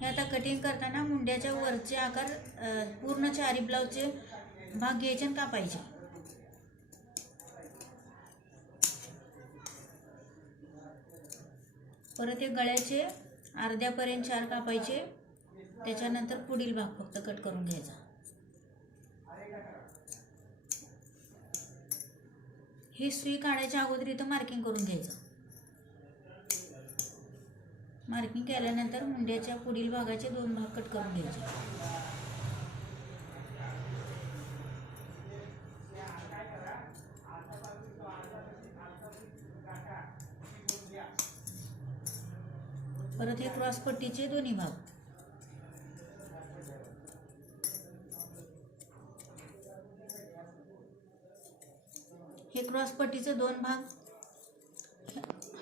हे आता कटिंग करताना मुंड्याच्या वरचे आकार पूर्ण चारी ब्लाऊजचे भाग घ्यायचे आणि कापायचे. परत हे गळ्याचे अर्ध्यापर्यंत 4 कापायचे. त्याच्यानंतर पुढील भाग फक्त कट करून घ्यायचा. ही सुई काढायच्या अगोदर इथं मार्किंग करून घ्यायचं. मार्किंग केल्यानंतर मुंड्याच्या पुढील भागाचे 2 भाग कट करून घ्यायचे. परत हे क्रॉस पट्टीचे दोन्ही भाग. हे क्रॉस पट्टीचे 2 भाग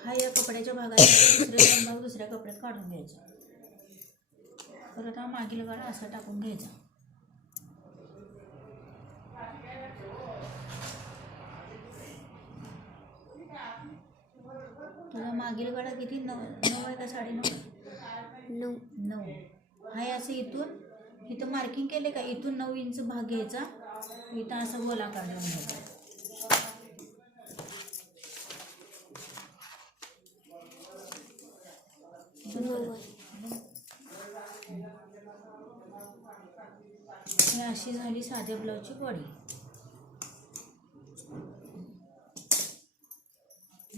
हा या कपड्याच्या भागात, दुसरे 2 भाग दुसऱ्या कपड्यात काढून घ्यायचे. परत हा मागील गळा असा टाकून घ्यायचा. तुझा मागील गळा किती 9 आहे का 9.5? 9. हा असं इथं मार्किंग केले का इथून 9 इंच भाग घ्यायचा. इथं असं गोलाकार लावून घ्यायचा. ही अशी झाली साध्या ब्लाऊजची बॉडी.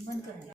बंद करा.